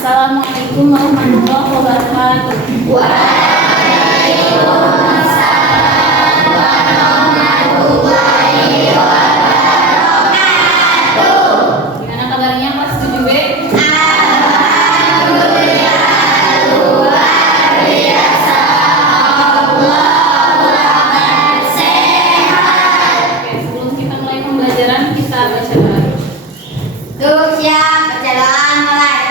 Assalamualaikum warahmatullahi wabarakatuh. Waalaikumsalam warahmatullahi wabarakatuh. Gimana kabarnya kelas 7B? Alhamdulillah luar biasa. Allah amat sehat. Oke, sebelum kita mulai pembelajaran kita baca doa. Tuh siap, perjalanan mulai.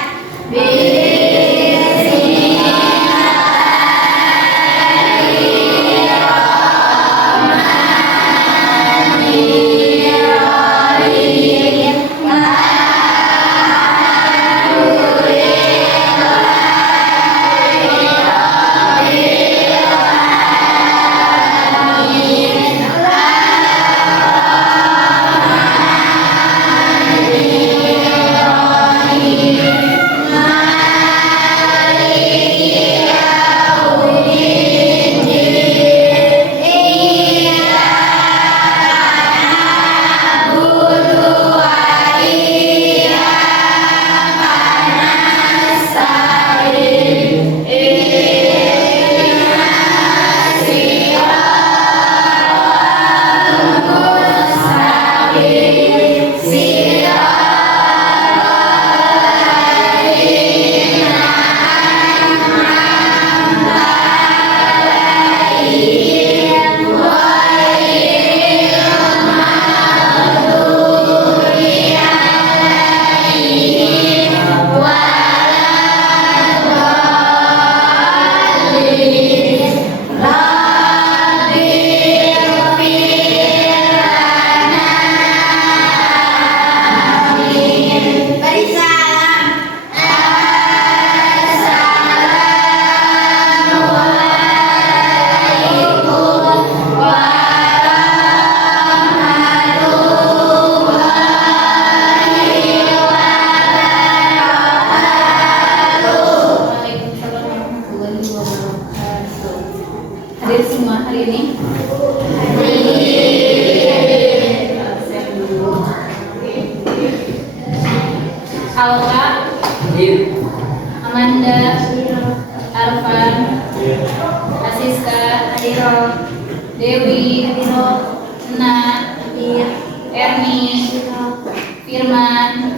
Hadir semua hari ini? Alka, Amanda, Arfan, Asiska, Dewi, Na, Erni, Firman,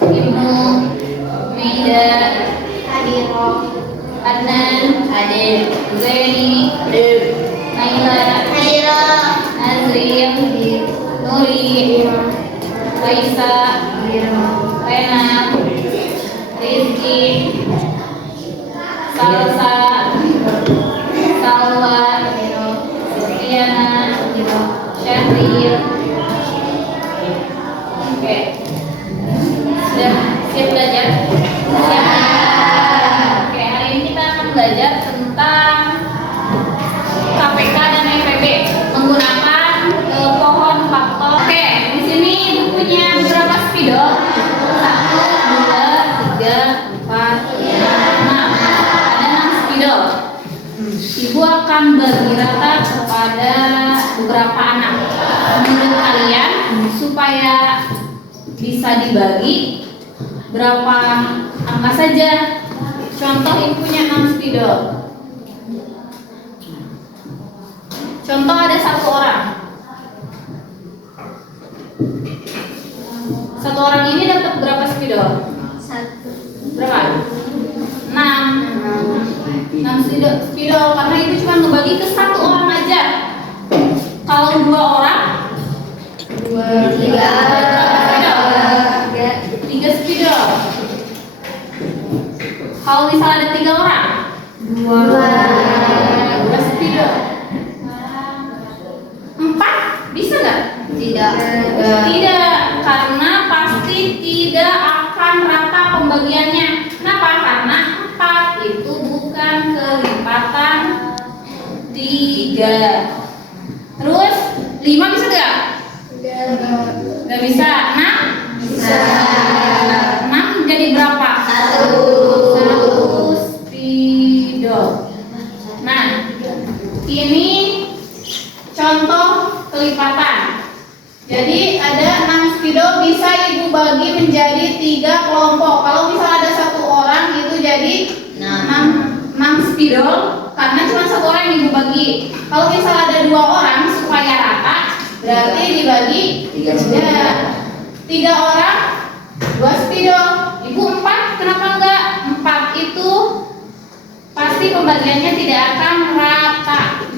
Ibnu, Meida, Adnan, Zaini, Naila, Nazrim, Nuri, Raisa, Rena, Rizky, Salsa, Salwa, Setiana, Syahrir. Oke, sudah siap belajar? Oke, hari ini kita akan belajar tentang KPK dan EPB menggunakan pohon faktor. Oke, di sini bukunya berapa spidol? 1, 2, 3, 4, 5, 6. Ada 6 spidol. Ibu akan bagi rata kepada beberapa anak. Menurut kalian supaya bisa dibagi berapa angka saja? Contoh ibu punya 6 spidol. Contoh ada 1 orang. 1 orang ini dapat berapa spidol? 1. Berapa? 6. 6 spidol karena itu cuma ngebagi ke 1 orang aja. Kalau 2 orang 2, 3, 3 spidol. Kalau misalnya ada 3 orang 2 spidol. 4 bisa nggak? Tidak. Tidak, karena pasti tidak akan rata pembagiannya. Kenapa? Karena 4 itu bukan kelipatan 3. Terus 5 bisa nggak? Nggak bisa. 6? Bisa. 6 jadi berapa? 1 spidol. Nah, ini contoh kelipatan. Jadi ada 6 spidol bisa ibu bagi menjadi 3 kelompok. Kalau misal ada 1 spidol karena cuma satu orang yang ibu bagi. Kalau misal ada 2 orang supaya rata, berarti dibagi 3 orang 2 spidol. Ibu 4, kenapa enggak? 4 itu pasti pembagiannya tidak akan rata.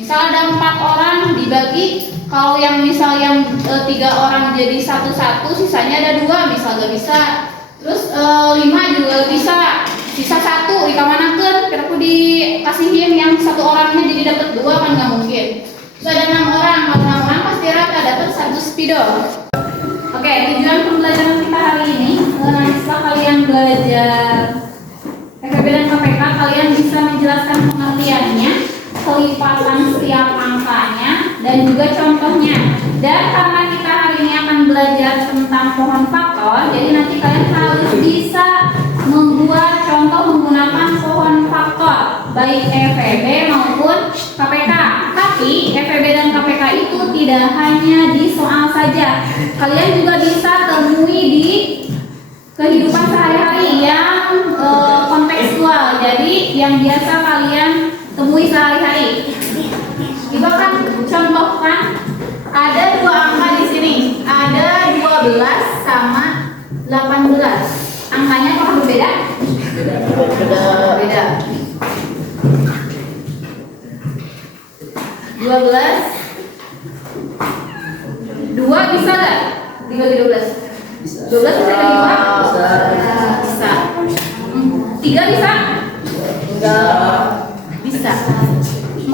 Misal ada 4 orang dibagi, kalau yang misal yang 3 orang jadi 1-1, sisanya ada 2, misal gak bisa. Terus 5 juga bisa, sisa 1 dikamanakeun, kira aku dikasihin yang 1 orangnya jadi dapat 2 kan nggak mungkin. Terus ada 6 orang, kalau 6 orang pasti rata dapat 1 spidol. Oke, tujuan pembelajaran kita hari ini, nanti setelah kalian belajar FEB dan KPK, kalian bisa menjelaskan pengertiannya, kelipatan setiap angkanya, dan juga contohnya. Dan karena kita hari ini akan belajar tentang pohon faktor, jadi nanti kalian harus bisa membuat contoh menggunakan pohon faktor, baik FEB maupun KPK. Tapi FEB dan KPK itu tidak hanya di soal saja, kalian juga bisa temui di kehidupan sehari-hari yang kontekstual, jadi yang biasa kalian temui sehari-hari. Ibu akan contohkan ada 2 angka di sini, ada 12 sama 18. Angkanya apakah berbeda? Beda. 12 2 bisa nggak dibagi 12? 12 bisa dibagi 5? Bisa. 3 bisa? Enggak. Bisa. 4?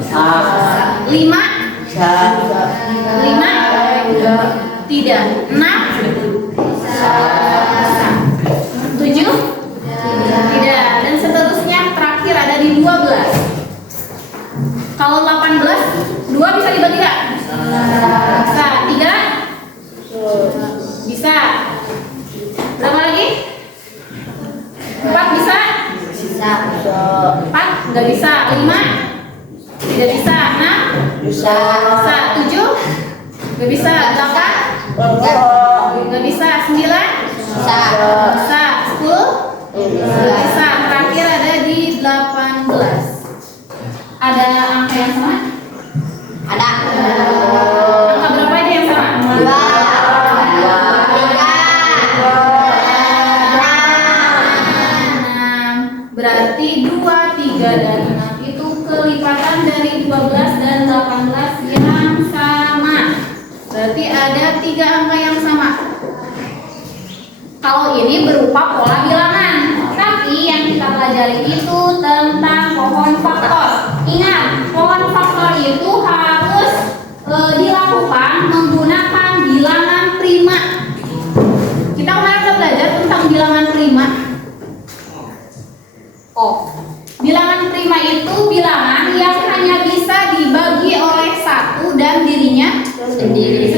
Bisa. 5? Bisa. 5? Tidak. 6? Bisa. 7? Tidak. Dan seterusnya terakhir ada di 12. Kalau 18, 2 bisa dibagi nggak? Bisa. 3? Bisa. Berapa lagi? 4 bisa? Bisa. 4 nggak bisa. 5? Tidak bisa. 6? Bisa. 7? Nggak bisa. 8? Nggak bisa. 9? Bisa. 10? Bisa. Terakhir ada di 18. Ada angka yang sama? Ada. Angka berapa aja yang sama? 2. 6. Berarti 2, 3, dan 6 itu kelipatan dari 12 dan 18 yang sama. Berarti ada 3 angka yang sama. Kalau ini berupa pola bilangan, tapi yang kita pelajari itu tentang pohon faktor. Ingat, pohon faktor itu harus dilakukan menggunakan bilangan prima. Kita kemarin udah belajar tentang bilangan prima. Bilangan prima itu bilangan yang hanya bisa dibagi oleh 1 dan dirinya sendiri.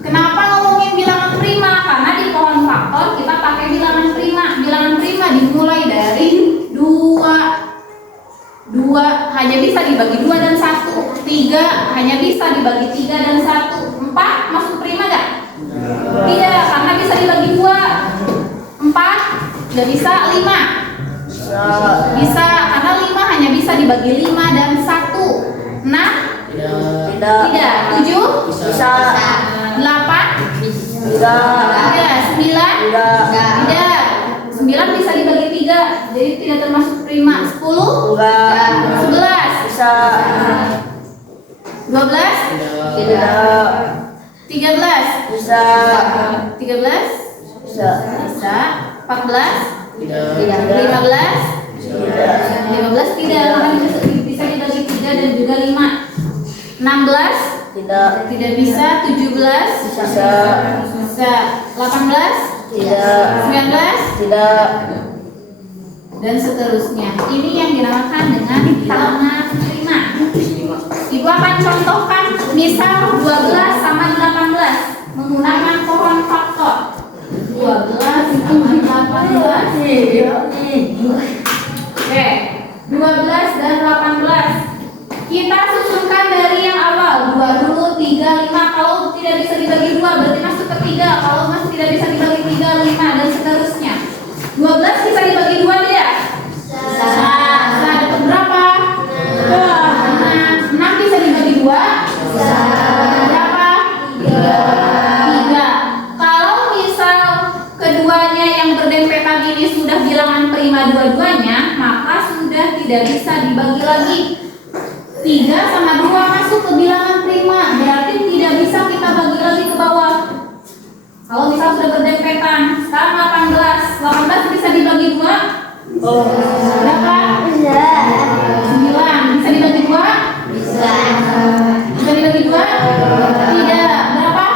Kenapa ngomongin bilangan prima? Karena di pohon faktor kita pakai bilangan prima. Bilangan prima dimulai dari 2 hanya bisa dibagi 2 dan 1. 3 hanya bisa dibagi 3 dan 1. 4 masuk prima gak? Tidak, karena bisa dibagi 2. 4 gak bisa. 5 bisa, karena 5 hanya bisa dibagi 5 dan 1. 6 tidak. 7 bisa. 8 tidak. 9 tidak. 9 bisa dibagi 3, jadi tidak termasuk prima. 10 11 bisa. 12 tidak. 13 bisa. 13 bisa. 14 tidak. 15 15 tidak, karena bisa dibagi 3 dan juga 5. 16 tidak bisa. 17 bisa. 18 tidak. 19 tidak. Dan seterusnya. Ini yang dinamakan dengan bilangan prima. Ibu akan contohkan misal 12 sama 18 menggunakan pohon faktor. 12 sama 18. Oke, 12 dan 18. Kita susunkan dari yang awal, 2 dulu, 3, 5. Kalau tidak bisa dibagi 2 berarti masuk ke 3. Kalau masih tidak bisa dibagi 3, 5 dan seterusnya. ini sudah bilangan prima dua-duanya, maka sudah tidak bisa dibagi lagi. 3 sama 2 masuk ke bilangan prima, berarti tidak bisa kita bagi lagi ke bawah. Kalau misal sudah berdempetan, sekarang 18 bisa dibagi 2. Berapa? 9. Bisa dibagi 2? Bisa. Bisa dibagi 2? Tidak. Berapa?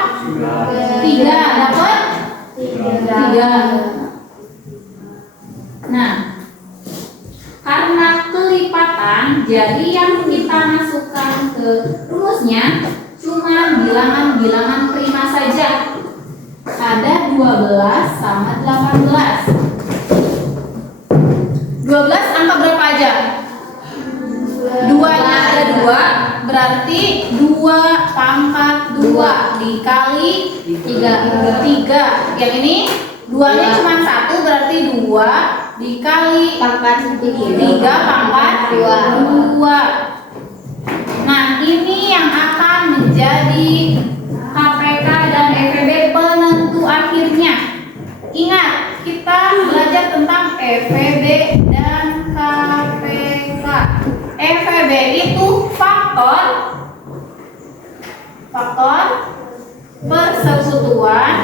3. Dapat? 3. Nah, karena kelipatan, jadi yang kita masukkan ke rumusnya cuma bilangan-bilangan prima saja. Ada 12 sama 18. 12 angka berapa aja? 2-nya ada 2, berarti 2 pangkat 2 dikali 3. Yang ini 2-nya cuma 1, berarti 2 dikali Pangkat 3 pangkat 2. Nah, ini yang akan menjadi KPK dan EVB penentu akhirnya. Ingat, kita belajar tentang EVB dan KPK. EVB itu faktor persekutuan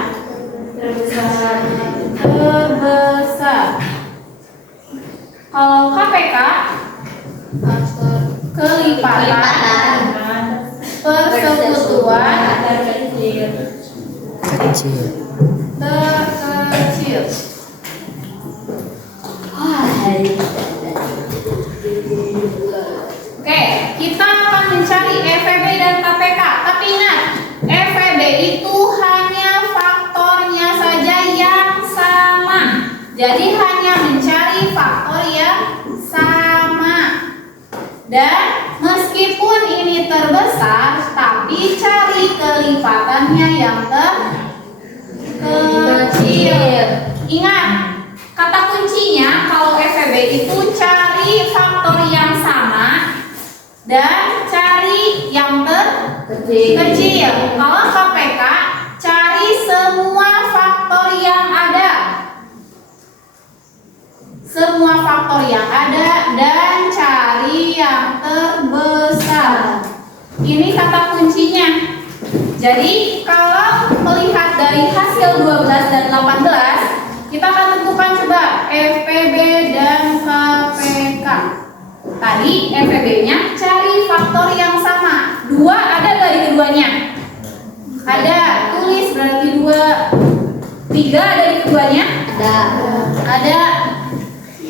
terbesar. Kalau KPK kelipatan persekutuan kecil. terkecil. Oke, kita akan mencari EVB dan KPK. Tapi ingat, EVB itu hanya faktornya saja yang sama. Jadi hanya mencari faktor yang sama. Dan meskipun ini terbesar, tapi cari kelipatannya yang kecil. Ingat, kata kuncinya kalau EVB itu cari faktor yang sama dan cari yang kecil. Kalau KPK cari semua faktor yang ada. Semua faktor yang ada dan cari yang terbesar. Ini kata kuncinya. Jadi kalau melihat dari hasil 12 dan 18, kita akan tentukan coba EVB dan KPK. Tadi EVB-nya cari faktor yang sama. 2 ada dari keduanya? Ada. Tulis berarti 2. 3 ada di keduanya? Ada.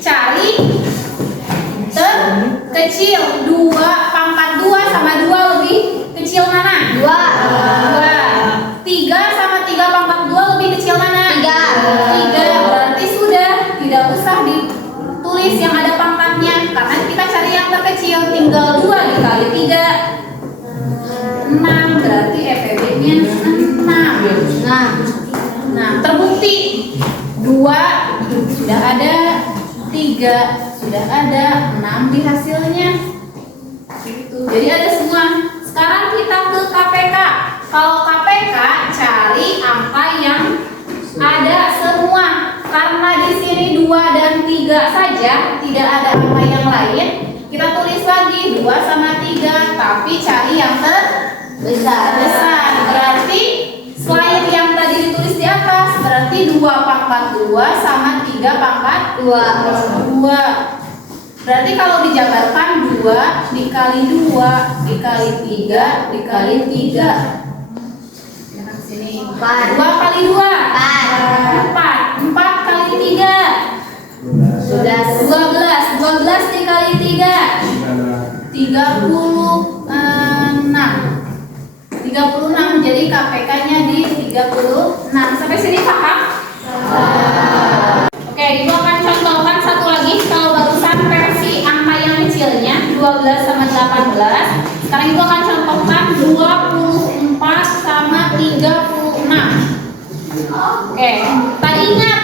Cari terkecil. 2 pangkat 2 sama 2 lebih kecil mana? 2. 3 sama 3 pangkat 2 lebih kecil mana? 3. Berarti sudah tidak usah ditulis yang ada pangkatnya, karena kita cari yang terkecil. Tinggal 2 dikali 3, 6. Berarti EVB-nya 6. Nah, terbukti 2 sudah ada, 3 sudah ada, 6 di hasilnya. Jadi ada semua. Sekarang kita ke KPK. Kalau KPK cari angka yang ada semua. Karena di sini 2 dan 3 saja, tidak ada angka yang lain. Kita tulis lagi 2 sama 3, tapi cari yang terbesar. Berarti selain yang tadi ditulis di atas, berarti 2 pangkat 2 sama 3 pangkat 2. Berarti kalau dijabarkan 2 dikali 2 dikali 3 dikali 3. Sini 2 kali 2 4. 4 kali 3 sudah 12 dikali 3 36. Jadi KPK-nya di 36. Sampai sini paham? Oke, ibu akan contohkan satu lagi. Kalau barusan versi angka yang kecilnya 12 sama 18, sekarang ibu akan contohkan 24 sama 36. Oke, tadi ingat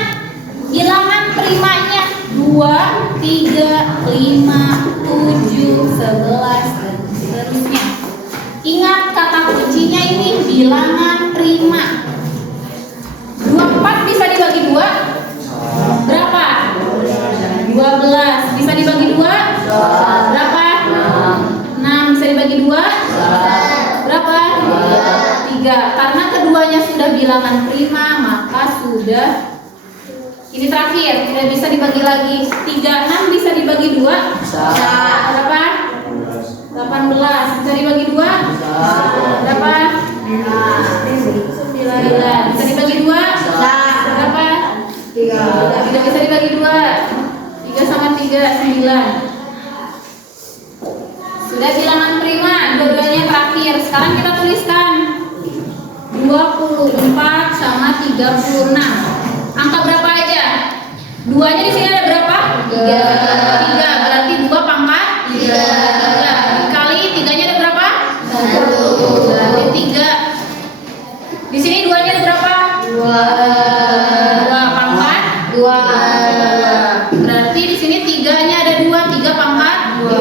bilangan primanya 2, 3, 5, 7, 11 dan seterusnya. Ingat kata kuncinya ini bilangan prima. 24 bisa dibagi 2 berapa? bilangan prima, maka sudah ini terakhir, tidak bisa dibagi lagi. 36 bisa dibagi 2? Bisa. Berapa? 18. Bisa dibagi 2? Berapa? 9. Bisa dibagi 2? Berapa? 3. Tidak bisa dibagi 2. 3 sama 3, 9. Sudah bilangan prima, dua-duanya terakhir. Sekarang kita tuliskan 24 sama 36. Angka berapa aja? Duanya di sini ada berapa? 3. Berarti 2 pangkat 3. Dikali 3-nya ada berapa? 1. Berarti 3. Di sini 2-nya ada berapa? 2 pangkat 2. Berarti di sini 3-nya ada 2. 3 pangkat 2.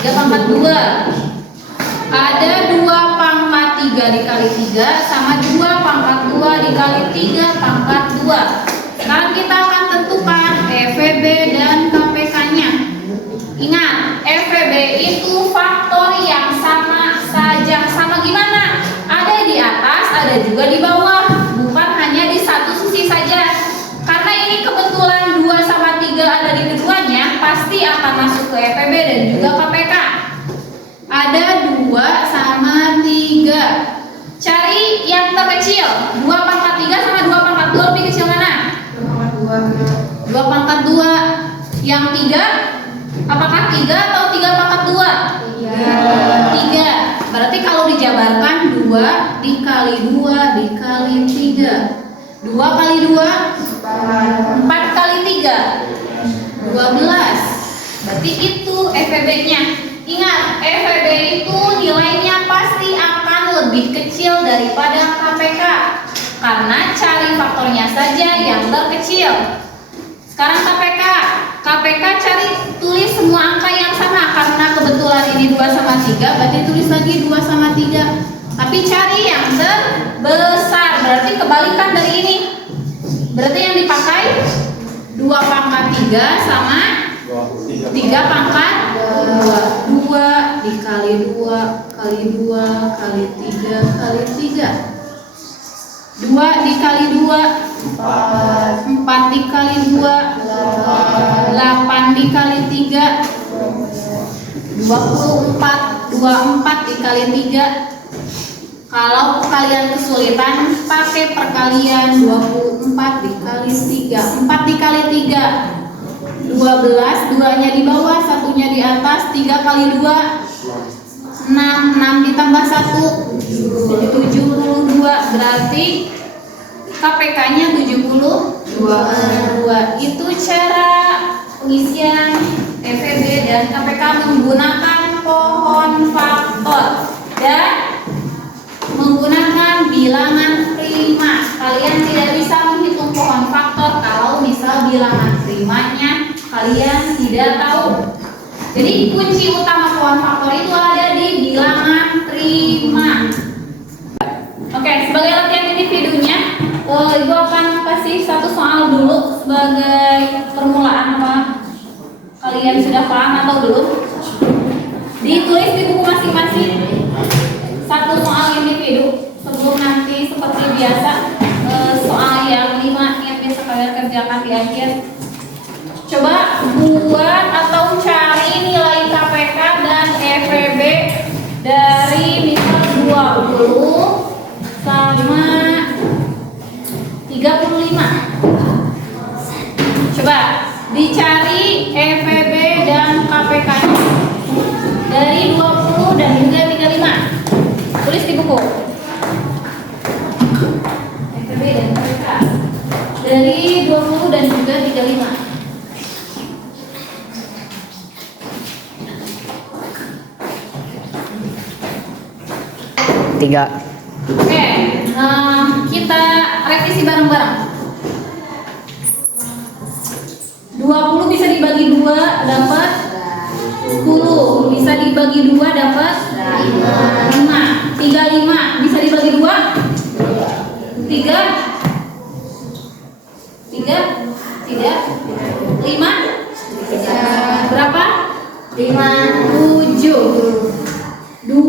3 pangkat 2. Ada 2 pangkat 3 dikali 3 sama 2 pangkat 2 dikali 3 pangkat 2. Sekarang kita akan tentukan EVB dan KPK-nya. Ingat, EVB itu faktor yang sama saja. Sama gimana? Ada di atas, ada juga di bawah. Bukan hanya di satu sisi saja. Karena ini kebetulan 2 sama 3 ada di keduanya, pasti akan masuk ke EVB dan juga KPK. Ada 2 sama 3. Cari yang terkecil. 2 pangkat 3 sama 2 pangkat 2 lebih kecil mana? 2 pangkat 2. Yang 3, apakah 3 atau 3 pangkat 2? 3. Berarti kalau dijabarkan 2 dikali 2 dikali 3. 2 kali 2? 4 kali 3? 12. Berarti itu EVB-nya. Ingat, EVB itu nilainya pasti akan lebih kecil daripada KPK. Karena cari faktornya saja yang terkecil. Sekarang KPK. KPK cari, tulis semua angka yang sama. Karena kebetulan ini 2 sama 3, berarti tulis lagi 2 sama 3. Tapi cari yang terbesar. Berarti kebalikan dari ini. Berarti yang dipakai 2 pangkat 3 sama 3 pangkat 2. 2 dikali 2 kali 2 kali 3 kali 3. 2 dikali 2 4 dikali 2 8 dikali 3 24. 24 dikali 3. Kalau kalian kesulitan, pakai perkalian 24 dikali 3. 4 dikali 3 12, 2-nya di bawah, 1-nya di atas. 3 kali 2 6, 6 ditambah 1 72. Berarti KPK-nya 72. Itu cara pengisian EVB dan KPK menggunakan pohon faktor dan menggunakan bilangan prima. Kalian tidak bisa menghitung pohon faktor kalau misal bilangan primanya kalian tidak tahu. Jadi kunci utama pohon faktor itu ada di bilangan prima. Oke, sebagai latihan individunya, Ibu akan kasih satu soal dulu sebagai permulaan. Apa kalian sudah paham atau belum? Ditulis di buku masing-masing satu soal individu sebelum nanti seperti biasa soal yang 5 yang biasa kalian kerjakan di akhir. Coba buat atau cari nilai KPK dan EVB dari misal 20 sama 35. Coba dicari EVB dan KPK-nya dari 20 dan juga 35. Tulis di buku. EVB dan KPK dari 20 dan juga 35. Tiga. Oke, kita revisi bareng-bareng. 20 bisa dibagi 2 dapat 10. Bisa dibagi 2 dapat 5. 35 bisa dibagi 2? 3? Tidak. 5? Berapa? 7. 2,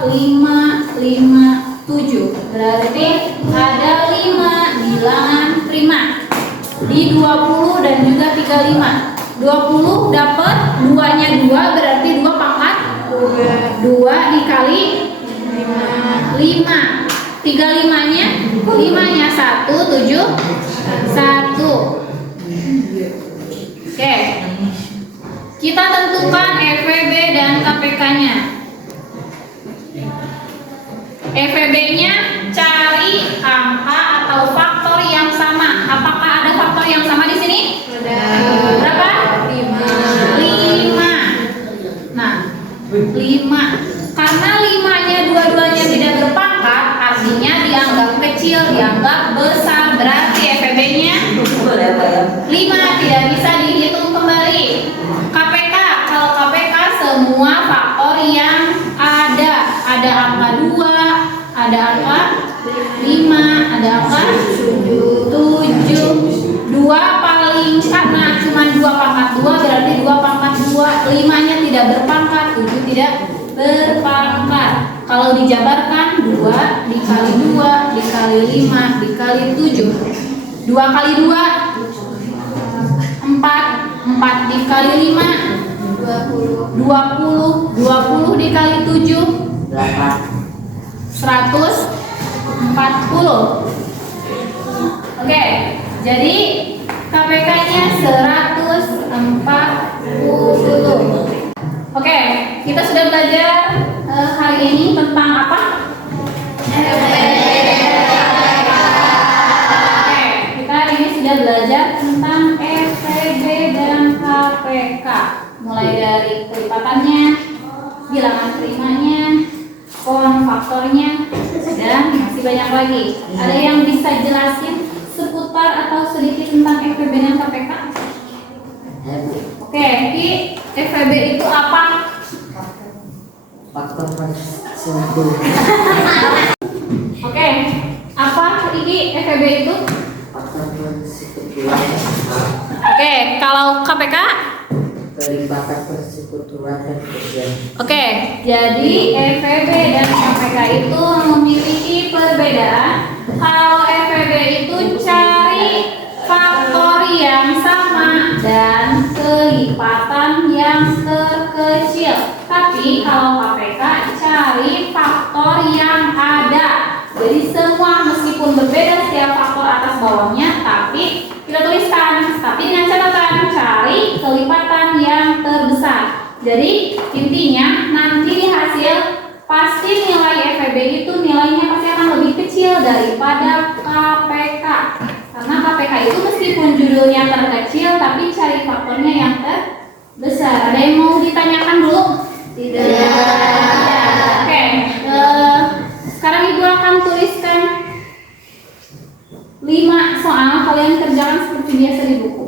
5, 5, 7. Berarti ada 5 bilangan prima di 20 dan juga 35. 20 dapat 2-nya 2, berarti 2 pangkat 2 dikali 5. 35-nya 5-nya 1, 7, 1. Oke. Kita tentukan FVB dan KPK-nya. FVB-nya cari angka atau faktor yang sama. Apakah ada faktor yang sama di sini? Berapa? 5. Nah, 5. Karena 5-nya dua-duanya tidak berpangkat, artinya dianggap kecil, dianggap besar. Berarti FVB-nya 5, tidak bisa dihitung kembali. KPK, kalau KPK semua faktor yang ada angka 2, ada angka 5, ada angka 7. 2 paling, karena cuma 2 pangkat 2, berarti 2 pangkat 2. 5-nya tidak berpangkat, 7 tidak berpangkat. Kalau dijabarkan 2 dikali 2 dikali 5 dikali 7. 2 kali 2 4. 4 dikali 5 20. 20 dikali 7 140. Oke, jadi KPK-nya 140. Oke, kita sudah belajar hari ini tentang apa? Oke, kita hari ini sudah belajar tentang FVB dan KPK. Mulai dari kelipatannya, bilangan primanya, pohon faktornya, dan masih banyak lagi. Ada yang bisa jelasin seputar atau sedikit tentang FVB dan KPK? Oke, Ki, FVB itu apa? Faktor persekutuan. Oke, apa Ki FVB itu? Faktor persekutuan. Oke, kalau KPK? Kelibatan persekutuan dan kerjaan. Oke, jadi FVB dan KPK itu memiliki perbedaan. Kalau FVB itu cari faktor yang sama dan kelipatan yang terkecil. Tapi kalau KPK cari faktor yang ada. Jadi semua meskipun berbeda setiap faktor atas bawahnya, tapi kita tuliskan. Tapi dengan catatan cari kelipatan yang terbesar. Jadi intinya nanti di hasil pasti nilai FVB itu nilainya pasti akan lebih kecil daripada KPK. Karena KPK itu meskipun judulnya terkecil, tapi cari faktornya yang terbesar. Ada yang mau ditanyakan dulu? Tidak. Oke, sekarang Ibu akan tuliskan 5 soal, kalian kerjakan seperti biasa di buku.